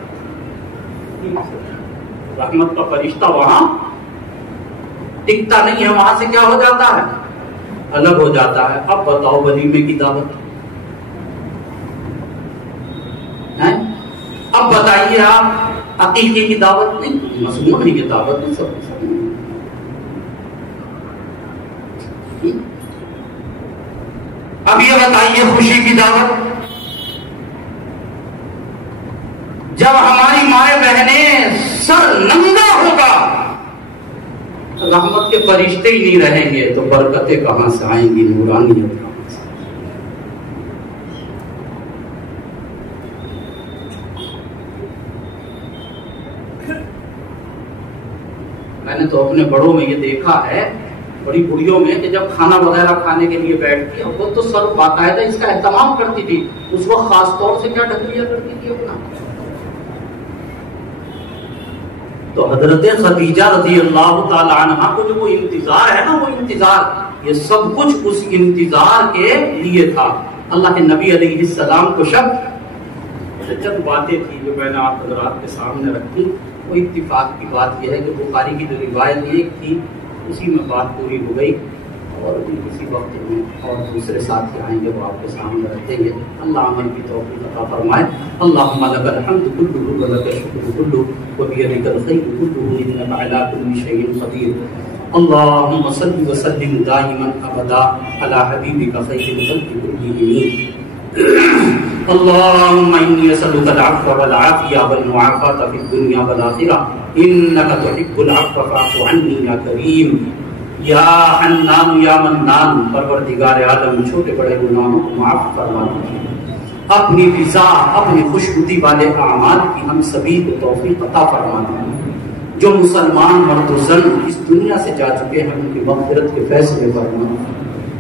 رحمت کا فرشتہ وہاں ٹکتا نہیں ہے، وہاں سے کیا ہو جاتا ہے؟ الگ ہو جاتا ہے۔ اب بتاؤ ولیمے کی دعوت ہے؟ اب بتائیے آپ عقیقے کی دعوت نہیں، مسموع ہے یہ دعوت نہیں، سب اب یہ بتائیے خوشی کی دعوت، جب ہماری مائیں بہنیں سر ننگا ہوگا، رحمت کے فرشتے ہی نہیں رہیں گے تو برکتیں کہاں سے آئیں گی، نورانیت کہاں سے؟ میں نے تو اپنے بڑوں میں یہ دیکھا ہے، بڑی بڑیوں میں، کہ جب کھانا وغیرہ کھانے کے لیے بیٹھتی ہے وہ تو سر باقاعدہ اس کا اہتمام کرتی تھی، اس وقت خاص طور سے کیا ڈھک لیا کرتی تھی اپنا۔ تو حضرت خدیجہ رضی اللہ تعالی عنہ کو جو وہ انتظار ہے نا، وہ انتظار، یہ سب کچھ اس انتظار کے لیے تھا۔ اللہ کے نبی علیہ السلام کو چند باتیں تھی جو میں نے آپ حضرات کے سامنے رکھی۔ وہ اتفاق کی بات یہ ہے کہ بخاری کی جو روایت ایک تھی اسی میں بات پوری ہو گئی، اور بھی کسی وقت میں اور دوسرے ساتھی آئیں گے وہ آپ کے سامنے رکھیں گے۔ اللہ عمل کی توفیق عطا فرمائے۔ اللہم لک الحمد کلہ ولک الشکر کلہ وبیدک الخیر کلہ انک علی کل شیء قدیر۔ اللہم صل وسلم دائما ابدا علی حبیبک خیر الخلق کلہم۔ اللهم إني أسألك العفو والعافية والمعافاة في الدنيا والآخرة إنك تحب العفو فاعف عني يا كريم یا حنان یا منان۔ پروردگار عالم چھوٹے بڑے گناہوں کو معاف فرما دیجیے، اپنی رضا اپنی خوشبودی والے اعمال کی ہم سبھی کو توفیق عطا فرما دیجیے۔ جو مسلمان مرد و زن اس دنیا سے جا چکے ہیں ان کی مغفرت کے فیصلے فرما۔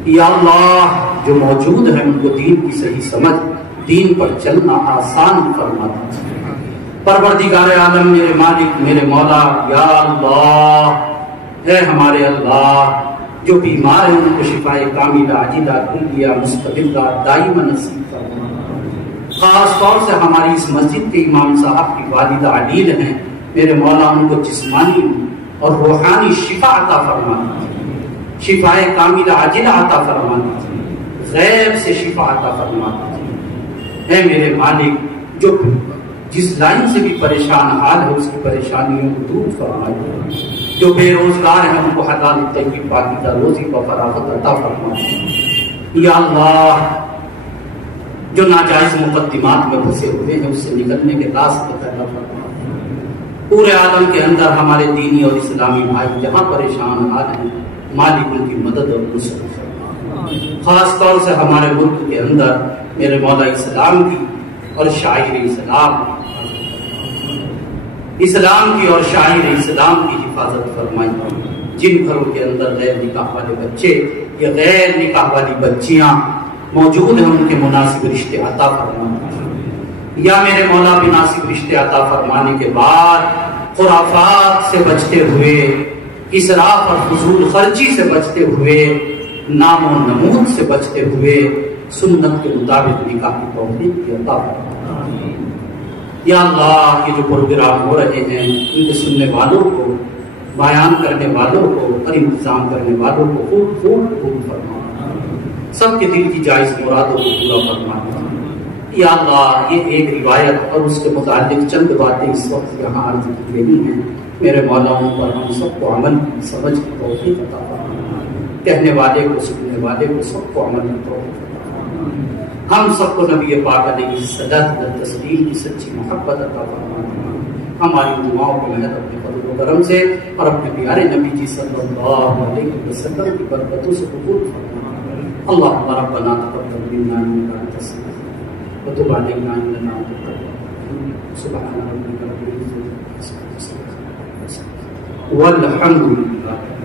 یا اللہ جو موجود ہیں ان کو دین کی صحیح سمجھ، دین پر چلنا آسان فرما دیجیے۔ پروردگار عالم میرے مالک میرے مولا، یا اللہ اے ہمارے اللہ جو بیمار ہیں ان کو شفائے کاملہ عاجلہ کلیہ مستقلہ دائمہ نصیب فرما۔ خاص طور سے ہماری اس مسجد کے امام صاحب کی والدہ علیل ہیں، میرے مولا ان کو جسمانی اور روحانی شفا عطا فرما دیجیے، شفائے کاملہ عاجلہ عطا فرما دیجیے، غیب سے شفا عطا فرما دیجیے۔ اے میرے مالک جو جس لائن سے بھی پریشان حال ہے اس کی پریشانیوں کو دور فرمائے، جو بے روزگار ہیں ان کو حلال طیب پاکیزہ روزی و فراغت عطا فرمائے۔ یا اللہ جو ناجائز مقدمات میں پھنسے ہوئے ہیں اس سے نکلنے کے راستے پیدا فرمائے۔ پورے عالم کے اندر ہمارے دینی اور اسلامی بھائی جہاں پریشان حال ہیں مالک ان کی مدد اور نصرت فرمائے۔ خاص طور سے ہمارے ملک کے اندر میرے مولا اسلام کی اور شاعر اسلام کی اور شاعر اسلام کی حفاظت فرمائی۔ جن گھروں کے اندر غیر نکاح والے بچے یا غیر نکاح والی بچیاں موجود ہیں ان کے مناسب رشتے عطا فرمائی۔ یا میرے مولا مناسب رشتے عطا فرمانے کے بعد خرافات سے بچتے ہوئے، اسراف اور فضول خرچی سے بچتے ہوئے، نام و نمود سے بچتے ہوئے سنت کے مطابق نکاح کی توفیق کی عطا فرما۔ یا اللہ یہ جو پروگرام ہو رہے ہیں ان کے سننے والوں کو، بیان کرنے والوں کو اور انتظام کرنے والوں کو خوب خوب قبول فرما، سب کے دل کی جائز مرادوں کو پورا فرما۔ یا اللہ یہ ایک روایت اور اس کے متعلق چند باتیں اس وقت یہاں عرض کی گئی ہیں، میرے مولاؤں پر ہم سب کو عمل کی سمجھ کی توفیق عطا فرما، کہنے والے کو سننے والے کو سب کو عمل کی توفیق عطا فرما، ہم سب کو نبی پاک علیہ صدق تصدیق کی سچی محبت عطا فرما، ہماری دعاؤں کو محض اپنے فضل و کرم سے اور اپنے پیارے نبی جی صلی اللہ علیہ وسلم کی برکتوں سے قبول فرما۔ اللہم ربنا تقبل منا انک انت السمیع وتب علینا انک انت التواب، سبحان ربک رب العزة عما یصفون والحمد للہ۔